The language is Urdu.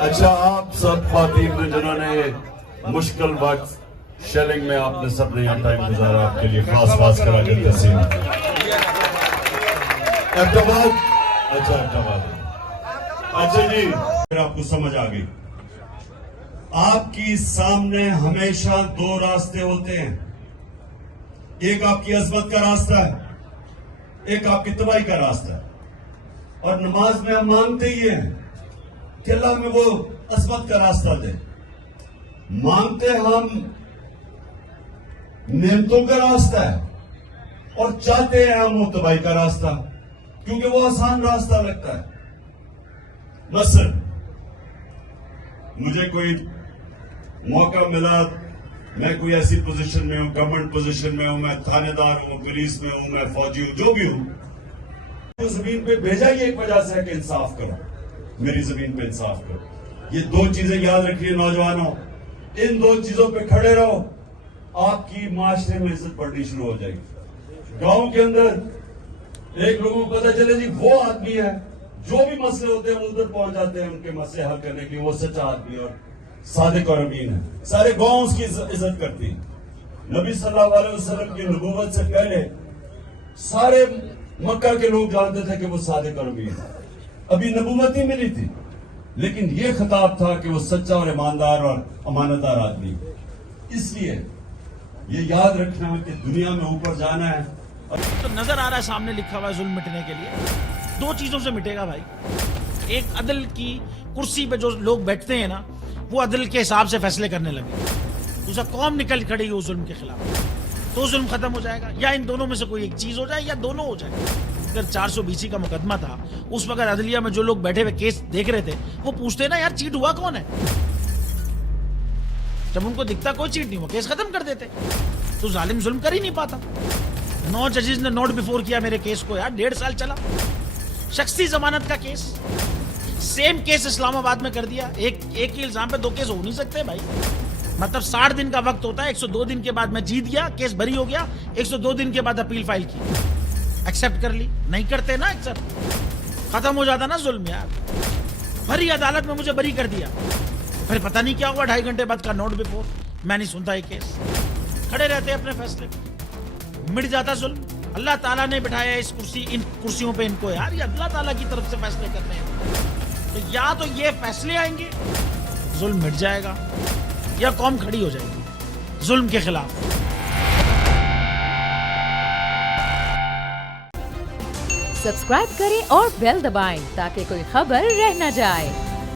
اچھا، آپ سب خواتین نے جنہوں نے مشکل وقت شیلنگ میں آپ نے سب نے یہاں ٹائم گزارا، آپ کے لیے خاص کرا کے تحسین احتماد. اچھا احتماد، اچھا جی، پھر آپ کو سمجھ آ گئی. آپ کی سامنے ہمیشہ دو راستے ہوتے ہیں، ایک آپ کی عظمت کا راستہ ہے، ایک آپ کی تباہی کا راستہ ہے. اور نماز میں ہم مانگتے ہی ہیں کہ اللہ میں وہ عظمت کا راستہ دے. مانگتے ہم نعمتوں کا راستہ ہے اور چاہتے ہیں ہم وہ تباہی کا راستہ، کیونکہ وہ آسان راستہ لگتا ہے. مثلا مجھے کوئی موقع ملا، میں کوئی ایسی پوزیشن میں ہوں، گورنمنٹ پوزیشن میں ہوں، میں تھانے دار ہوں، پولیس میں ہوں، میں فوجی ہوں، جو بھی ہوں، زمین پہ بھیجا ہی ایک وجہ سے ہے کہ انصاف کرو، میری زمین پہ انصاف کرو. یہ دو چیزیں یاد رکھیے نوجوانوں، ان دو چیزوں پہ کھڑے رہو، آپ کی معاشرے میں عزت بڑھنی شروع ہو جائے گی. گاؤں کے اندر ایک لوگوں کو پتا چلے جی وہ آدمی ہے، جو بھی مسئلے ہوتے ہیں وہ ادھر پہنچ جاتے ہیں ان کے مسئلے حل کرنے کے، وہ سچا آدمی اور صادق اور امین ہے. سارے گاؤں اس کی عزت کرتی ہیں. نبی صلی اللہ علیہ وسلم کی نبوت سے پہلے سارے مکہ کے لوگ جانتے تھے کہ وہ صادق اور امین ہے. ابھی نبوت ہی ملی تھی، لیکن یہ خطاب تھا کہ وہ سچا اور ایماندار اور امانتدار آدمی. اس لیے یہ یاد رکھنا کہ دنیا میں اوپر جانا ہے. تو نظر آ رہا ہے سامنے لکھا ہوا ہے ظلم مٹنے کے لیے دو چیزوں سے مٹے گا بھائی. ایک عدل کی کرسی پہ جو لوگ بیٹھتے ہیں نا، وہ عدل کے حساب سے فیصلے کرنے لگے. دوسرا قوم نکل کھڑی ہے اس ظلم کے خلاف، تو ظلم ختم ہو جائے گا. یا ان دونوں میں سے کوئی ایک چیز ہو جائے یا دونوں ہو جائے. اگر 420 کا مقدمہ تھا، اس وقت عدلیہ میں جو لوگ بیٹھے ہوئے کیس دیکھ رہے تھے وہ پوچھتے نا یار چیٹ ہوا کون ہے. جب ان کو دکھتا کوئی چیٹ نہیں ہوا، کیس ختم کر دیتے. تو ظالم ظلم کر ہی نہیں پاتا. 9 ججز نے نوٹ بیفور کیا میرے کیس کو، یار 1.5 سال چلا. شخصی ضمانت کا کیس، سیم کیس اسلام آباد میں کر دیا. ایک ہی الزام پہ 2 کیس ہو نہیں سکتے بھائی. مطلب 60 دن کا وقت ہوتا ہے. 102 دن کے بعد میں جیت گیا، کیس بری ہو گیا. 102 دن کے بعد اپیل فائل کی، ایکسپٹ کر لی. نہیں کرتے نا ایکسپٹ، ختم ہو جاتا نا ظلم. یار بھری عدالت میں مجھے بری کر دیا، پھر پتہ نہیں کیا ہوا 2.5 گھنٹے بعد کا نوٹ بیفور. میں نہیں سنتا یہ کیس. کھڑے رہتے اپنے فیصلے پہ، مٹ جاتا ظلم. اللہ تعالیٰ نے بٹھایا اس ان کرسیوں پہ ان کو. یار یہ اللہ تعالیٰ کی طرف سے فیصلے کرنے ہیں. تو یا تو یہ فیصلے آئیں گے، ظلم مٹ جائے گا، یا قوم کھڑی ہو جائے گی ظلم کے خلاف. سبسکرائب کریں اور بیل دبائیں تاکہ کوئی خبر رہ نہ جائے.